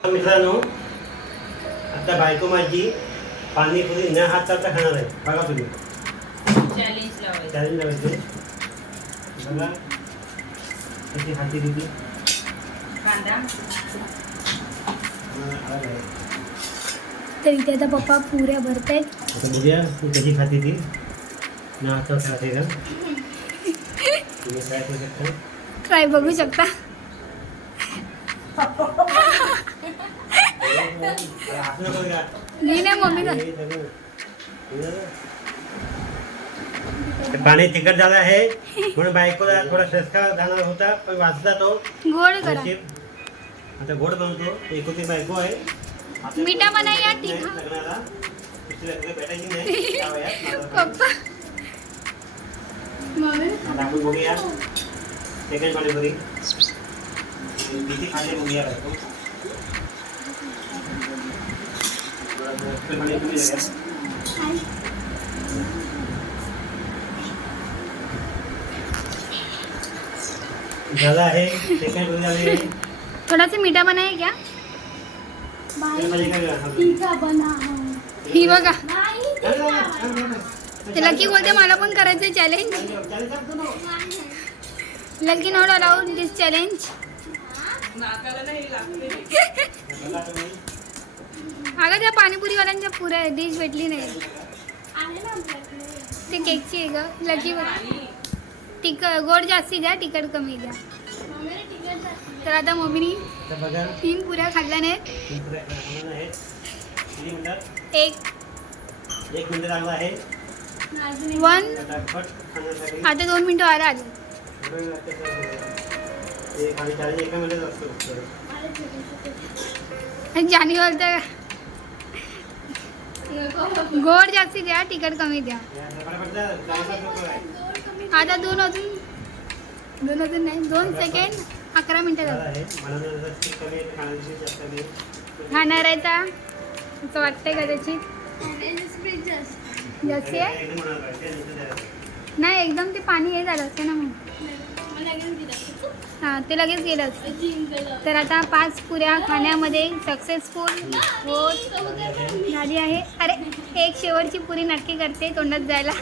मित्रांनो आता बायको माझी पाणीपुरी न हाताचा खाणार आहे. बघा तुम्ही. चॅलेंज लावायचं. चॅलेंज लावायचे. बघा. कशी खाते किती? कांदा. तर इथे आता पप्पा पुऱ्या भरतायत. आता बघूया ती कशी खाते ती? न हाताचा खाते का? तुम्ही काय करू शकता? ट्राय बघू शकता. नाही मम्मी पाणी तिखट झालं आहे. म्हणून बायकोला थोडा ठसका जाणार होता पण वाचला तो. गोड करा. आता गोड बनवतो. एकोती बायको आहे. मिठा बनाया तिखा. भेटायची नाही या वयात. पप्पा. मम्मी. आता आपण बघूया. सेकंड किती बघूया बायको? झालं आहे. सेकंड पाणीपुरी झाली आहे थोड़ा सा मीठा बनाए क्या? ही बघा. लकी बोलते मला पण करायचं challenge. Lucky not allowed this challenge अगं त्या पाणीपुरीवाल्यांच्या पुऱ्या डिश भेटली नाही. ते केकची आहे ग लकी तिक गोड जास्ती द्या तिखट कमी द्या. तर आता मम्मीनी तीन पुऱ्या खाल्ल्या नाहीत. मिनिटात एक. एक मिनिट लागला आहे. वन आता दोन मिनटं व्हायला आली. लागते तर ते खाली चाळीस एका मिनिटात असतो आणि जानी बोलतं गोड जास्ती द्या तिखट कमी द्या. आता दोन अजून दोन अजून नाही दोन सेकंड अकरा मिनटं झालं. खाणार आहे. का आहे, असं वाटतंय कदाचित जास्ती आहे? नाही एकदम ते पाणी हे झालं असतं ना मग हां ते लगेच गेलंच. तर आता पाच पुऱ्या खाण्यामध्ये सक्सेसफुल होत झाली आहे. अरे एक शेवटची पुरी नक्की करते तोंडात जायला.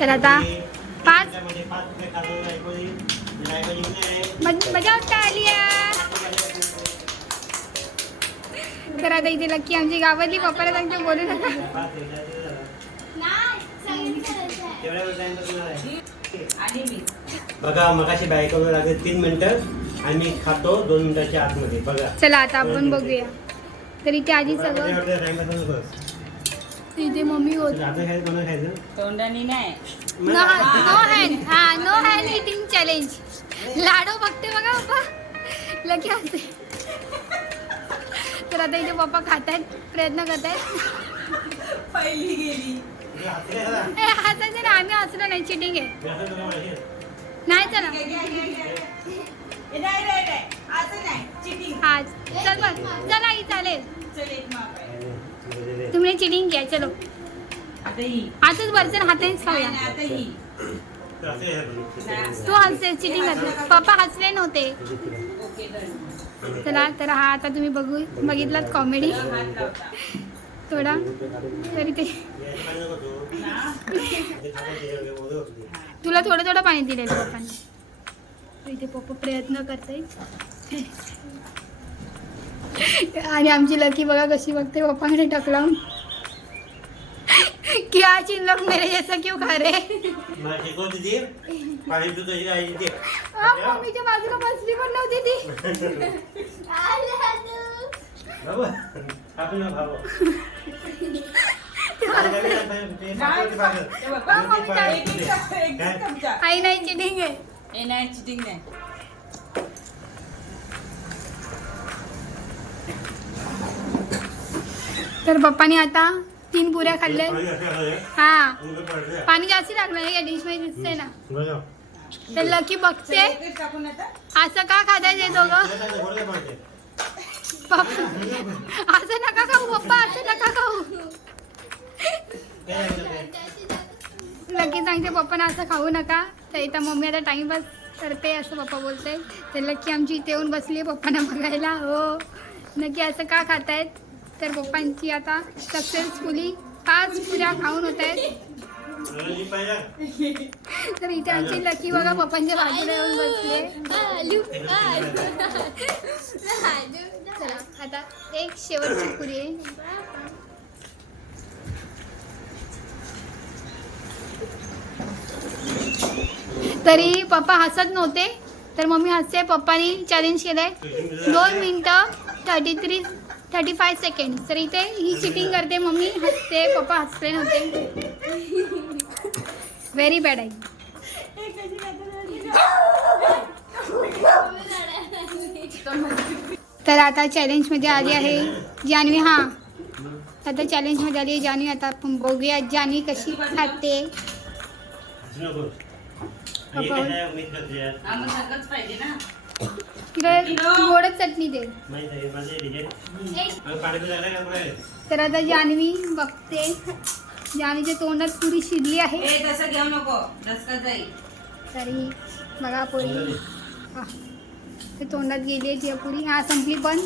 तर आता पाच मजा वाटता आली तर आता इथे लक्की आमची गावातली पप्पाला सांगते बोलू नका. वेळ बघा मगाशी बायकोला लागले तीन मिनिटं आणि मी खातो दोन मिनिटाच्या आतमध्ये. बघा. चला आता आपण बघूया. तर इथे आधी सगळं करू. इथे मम्मी होत तर आता खायचं कोणा खायचं. तोंडाने नाही. नो नो हँड हा no hand eating challenge laddoo बघते बघा पप्पा. लकी असते तर आता इथे पप्पा खात आहेत प्रयत्न करत आहेत पहिली गेली. हे हसायचं ना आम्ही हसलो नाही चिटिंग आहे. नाही चला आज चल मग चला ही चालेल. तुम्ही चिटिंग घ्या चलो. आता ही. आजच वरचं हातानेच खाऊया. नाही, आता ही. तर असं हे बघ. तू हसते. चिटिंग पप्पा हसले नव्हते. चला तर हा आता तुम्ही बघू बघितलात कॉमेडी थोडा. तरी ते. तुला थोडं थोडं पाणी दिलेलं पप्पाने. इथे पप्पा प्रयत्न करते आणि आमची लकी बघा कशी बघते पप्पाकडे टकलावून क्या चिन लोग मेरे जैसा क्यों खा रहे? मम्मीच्या बाजूला बसली पण नव्हती ती. बाबा, आपण ना भाऊ. ते पाणी पाहिजे. हे बघ, आणि ते पाणी एक एक चमचा, एक काय? एक चमचा. आई नाही चिटिंग आहे ए नाही चिटिंग नाही तर पप्पानी आता तीन पुऱ्या खाल्ल्या पाणी असं घालायचं. हा आणि ते पडतं. पाणी जास्त टाकलं या डिशमध्ये दिसतंय ना बघा. तर लकी चल, बघते एक एक टाकून आता असं का खाताय ते दोघं असं नका खाऊ पप्पा असं नका खाऊ. काय सांगते पप्पाना असं खाऊ नका. तर इथं मम्मी आता टाइमपास करते असं पप्पा बोलते. तर लक्की आमची इथे येऊन बसली पप्पांना बघायला. हो. नक्की असं का खात आहेत तर पप्पांची आता सक्सेसफुली पाच पुऱ्या खाऊन होत आहेत. तर इथे आमची लकी बघा पप्पांच्या बाजूला येऊन बसले एक शेवटची पुरी आहे. तरी पप्पा हसत नव्हते तर मम्मी हसते पप्पानी चॅलेंज केलंय. दोन मिनटं thirty three thirty five second तर इथे ही चिटिंग करते मम्मी हसते पप्पा हसले नव्हते. व्हेरी बॅड आहे तर आता चॅलेंजमध्ये आली आहे जान्हवी हां. आता चॅलेंजमध्ये आली आहे जान्हवी आता आपण बघूया जान्हवी कशी खाते. हे गोडच चटणी दे. तर आता जान्हवी बघते. जान्हवीच्या तोंडात पुरी शिरली आहे. तसं घेऊ नको. तरी बघा पोरी. हा. ते तोंडात गेली आहे ती पुरी हा संपली पण.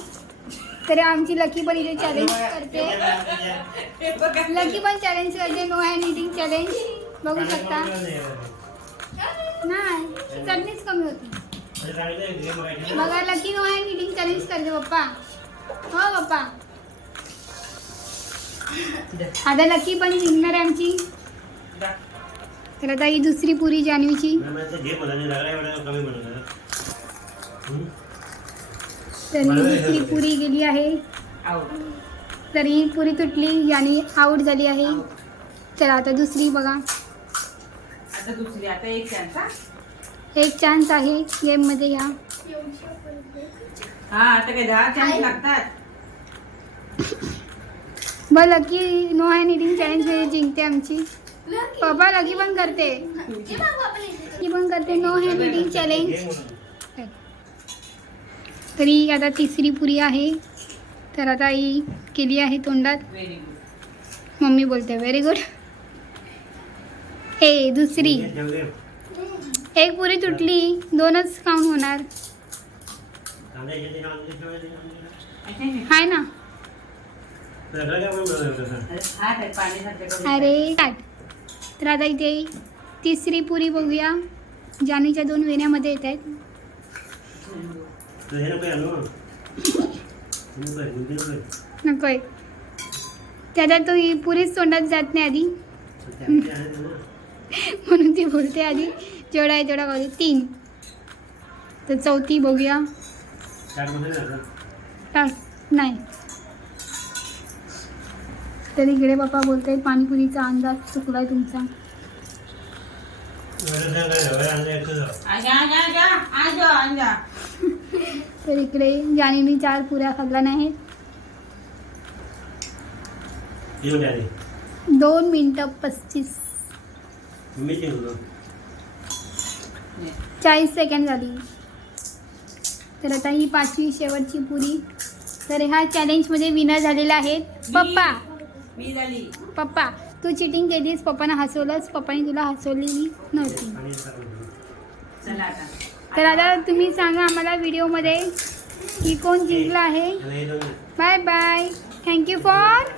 तरी आमची लकी पण इथे चॅलेंज करते. बघा लकी पण चॅलेंज करते. नो हँड इटिंग चॅलेंज बघू शकता. नाही चटणीच कमी होती. बघा Lucky no hand eating challenge करते पप्पा. हो पप्पा. आता लकी पण जिंकणार आहे आमची. तर आता ही दुसरी पुरी जान्हवीची. तर ही पुरी गेली आहे. तर ही पुरी तुटली याने आऊट झाली आहे. चला आता दुसरी बघा. आता दुसरी आता एक चान्स एक चान्स आहे गेममध्ये या. हा आता काय दहा चान्स लागतात? बरं लकी नो हँड इटिंग चॅलेंजमध्ये जिंकते आमची. पप्पा लकी पण करते. लकी पण करते नो हँड इटिंग चॅलेंज तरी आता तिसरी पुरी आहे. तर आता ही केली आहे तोंडात. मम्मी बोलते व्हेरी गुड ए दुसरी. एक पुरी तुटली दोनच खाऊन होणार. आहे ना. हात आहे पाणी सारखं करून अरे काट तर आता इथे तिसरी पुरी बघूया. जानीच्या दोन वेण्यामध्ये येत आहेत. नकोय. त्याच्यात तो ही पुरीच तोंडात जात नाही आधी. म्हणून ती बोलते आधी. जेवढा आहे तेवढा बघू तीन. तर चौथी बघूया. नाही. तर इकडे पप्पा बोलते पाणीपुरीचा अंदाज चुकलाय तुमचा. आजा आजा आजा आजा आजा. तर इकडे जानीने चार पुऱ्या खाल्ल्या नाहीत. दोन मिनटं पस्तीस. चाळीस सेकंड झाली. तर आता ही पाचवी शेवटची पुरी. तर ह्या चॅलेंजमध्ये विनर झालेला आहेत पप्पा. मी झाली. पप्पा तू चिटिंग केलीस पप्पानं हसवलंच पप्पाने तुला हसवलेली नव्हती. चला आता. तर आता तुम्ही सांगा आम्हाला व्हिडिओमध्ये की कोण जिंकला आहे. Bye bye thank you for